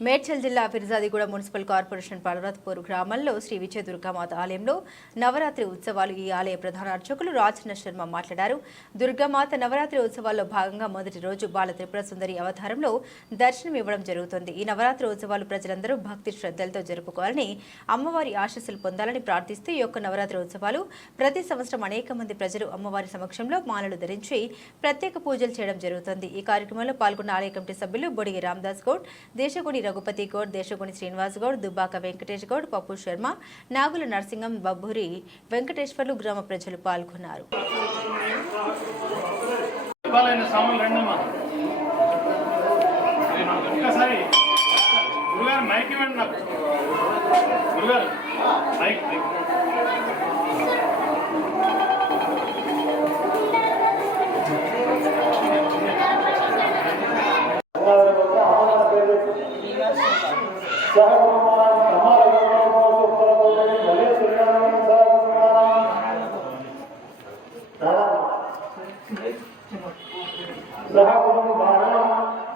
మేడ్చల్ జిల్లా Peerzadiguda municipal corporation Parvathapur గ్రామంలో శ్రీ విజయ దుర్గామాత ఆలయంలో నవరాత్రి ఉత్సవాలు ఈ ఆలయ ప్రధాన అర్చకులు రాజన్న శర్మ మాట్లాడారు. దుర్గామాత నవరాత్రి ఉత్సవాల్లో భాగంగా మొదటి రోజు బాల త్రిపుర సుందరి అవతారంలో దర్శనం ఇవ్వడం జరుగుతుంది. ఈ నవరాత్రి ఉత్సవాలు ప్రజలందరూ భక్తి శ్రద్ధలతో జరుపుకోవాలని అమ్మవారి ఆశస్సులు పొందాలని ప్రార్థిస్తూ ఈ యొక్క నవరాత్రి ఉత్సవాలు ప్రతి సంవత్సరం అనేక మంది ప్రజలు అమ్మవారి సమక్షంలో మాలలు ధరించి ప్రత్యేక పూజలు చేయడం జరుగుతుంది. ఈ కార్యక్రమంలో పాల్గొన్న ఆలయ కమిటీ సభ్యులు బొడిగి రామదాస్ గౌడ్ దేశగుడి రఘుపతి గౌడ్ దేశగుని శ్రీనివాస్ గౌడ్ దుబ్బాక వెంకటేష్ గౌడ్ పప్పు శర్మ నాగుల నరసింగం బబ్బూరి వెంకటేశ్వర్లు గ్రామ ప్రజలు పాల్గొన్నారు. ఇవ్వాలైన సామాన్లు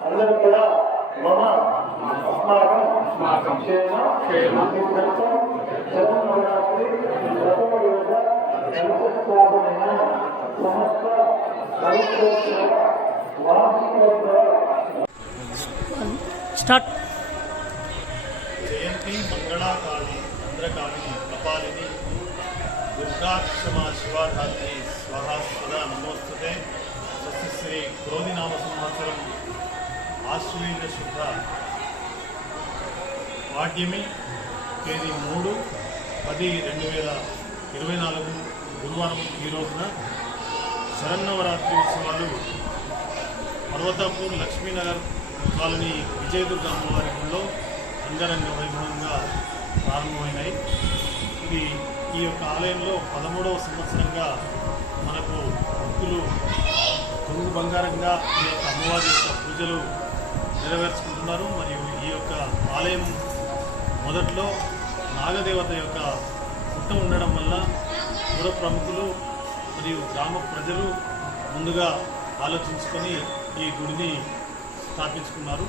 అందరూ కూడా మమ అస్మాకం క్షేమ సమస్త స్టార్ట్. శ్రీ మంగళాకాళి భద్రకాళి కపాలిని దుర్గాక్షమా శివాధాత్రి స్వహా సదా నమోస్తుతే. స్వస్తి శ్రీ క్రోధినామ సంవత్సరం ఆశ్వీర్య శుద్ధ పాఠ్యమి తేదీ మూడు పది రెండు వేల ఇరవై నాలుగు గురువారం ఈ రోజున శరన్నవరాత్రి ఉత్సవాలు పర్వతాపూర్ లక్ష్మీనగర్ కాలనీ విజయదుర్గ అమ్మవారి గుడిలో అంగరంగ వైభవంగా ప్రారంభమైనాయి. ఇది ఈ యొక్క ఆలయంలో పదమూడవ సంవత్సరంగా మనకు భక్తులు కొంగు బంగారంగా ఈ యొక్క అమ్మవారి యొక్క పూజలు నెరవేర్చుకుంటున్నారు. మరియు ఈ యొక్క ఆలయం మొదట్లో నాగదేవత యొక్క పుట్ట ఉండడం వల్ల పుర ప్రముఖులు మరియు గ్రామ ప్రజలు ముందుగా ఆలోచించుకొని ఈ గుడిని స్థాపించుకున్నారు.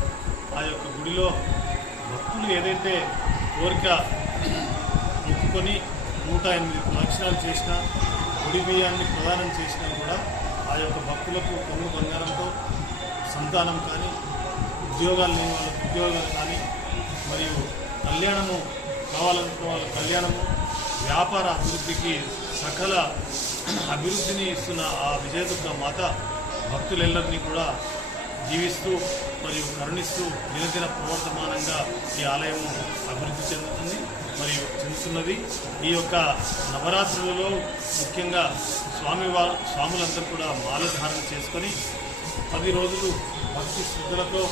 ఆ యొక్క గుడిలో భక్తులు ఏదైతే కోరిక మొక్కుకొని నూట ఎనిమిది ప్రదక్షిణాలు చేసినా గుడి బియ్యాన్ని ప్రదానం చేసినా కూడా ఆ యొక్క భక్తులకు కొంగు బంగారంతో సంతానం కానీ ఉద్యోగాలు లేని వాళ్ళకి ఉద్యోగాలు కానీ మరియు కళ్యాణము కావాలనుకున్న వాళ్ళ కళ్యాణము వ్యాపార అభివృద్ధికి సకల అభివృద్ధిని ఇస్తున్న ఆ విజయదుర్గ మాత భక్తులెల్లరినీ కూడా జీవిస్తూ మరియు కరుణిస్తూ నిరంతర ప్రవర్తమానంగా ఈ ఆలయం అభివృద్ధి చెందుతుంది మరియు చెందుతున్నది. ఈ యొక్క నవరాత్రులలో ముఖ్యంగా స్వామి స్వాములందరూ కూడా మాలధారణ చేసుకొని పది రోజులు భక్తి శ్రద్ధలతో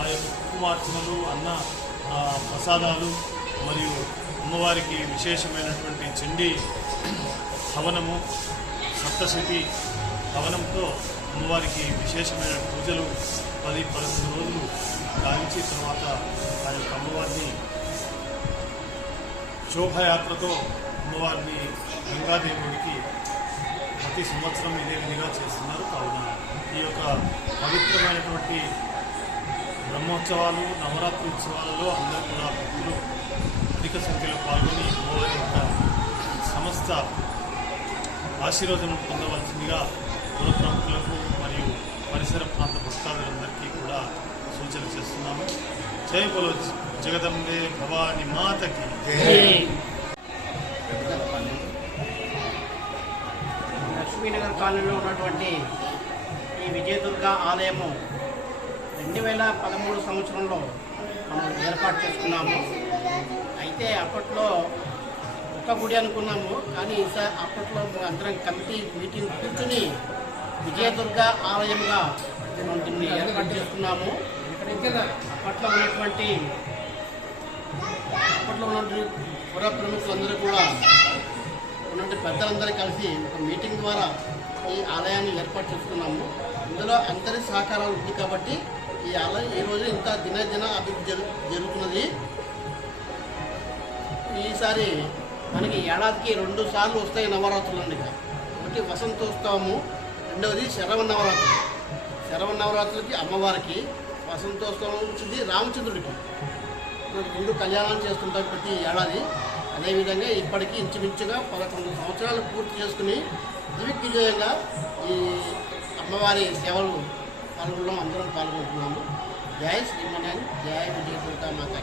ఆ యొక్క కుమార్చనలు అన్న ప్రసాదాలు మరియు అమ్మవారికి విశేషమైనటువంటి చండీ హవనము సప్తశతి హవనంతో అమ్మవారికి విశేషమైన పూజలు పది పదకొండు రోజులు గావించి తర్వాత ఆ యొక్క అమ్మవారిని శోభయాత్రతో అమ్మవారిని గంగాదేవుడికి ప్రతి సంవత్సరం ఇదే విధిగా చేస్తున్నారు. కావున ఈ యొక్క పవిత్రమైనటువంటి బ్రహ్మోత్సవాలు నవరాత్రి ఉత్సవాలలో అందరూ కూడా భక్తులు అధిక సంఖ్యలో పాల్గొని అమ్మవారి యొక్క సమస్త ఆశీర్వదనం పొందవలసిందిగా పుర ప్రముఖులకు మరియు పరిసర ప్రాంత భక్తాదులందరికీ కూడా సూచన చేస్తున్నాము. జయపుల జగదంబే భవాని మాతకి. లక్ష్మీనగర్ కాలనీలో ఉన్నటువంటి ఈ విజయదుర్గ ఆలయము రెండు వేల పదమూడు సంవత్సరంలో మనం ఏర్పాటు చేసుకున్నాము. అయితే అప్పట్లో ఒక్క గుడి అనుకున్నాము కానీ ఈసారి అప్పట్లో అందరం కమిటీ మీటింగ్ కూర్చుని విజయదుర్గ ఆలయంగా మనం దీన్ని ఏర్పాటు చేసుకున్నాము అప్పట్లో ఉన్నటువంటి అప్పట్లో ఉన్నటువంటి పుర ప్రముఖులందరూ కూడా ఉన్నటువంటి పెద్దలందరూ కలిసి ఒక మీటింగ్ ద్వారా ఈ ఆలయాన్ని ఏర్పాటు చేసుకున్నాము. ఇందులో అందరి సహకారాలు ఉంది కాబట్టి ఈ ఆలయం ఈ రోజు ఇంత దినదిన అభివృద్ధి జరుగుతున్నది. ఈసారి మనకి ఏడాదికి రెండు సార్లు వస్తాయి నవరాత్రులు అండి. ఒకటి వసంతోత్సవము రెండవది శరవ నవరాత్రులు శరవ నవరాత్రులకి అమ్మవారికి వసంతోత్సవం వచ్చింది రామచంద్రుడికి. రెండు కళ్యాణాలు చేస్తుంటాం ప్రతి ఏడాది. అదేవిధంగా ఇప్పటికీ ఇంచుమించుగా పదకొండు సంవత్సరాలు పూర్తి చేసుకుని దిగ్విజయంగా ఈ అమ్మవారి సేవలు పాల్గొనడం అందరం పాల్గొంటున్నాము. జయ శ్రీమన్నారాయణ జయ విజయ దుర్గా మాత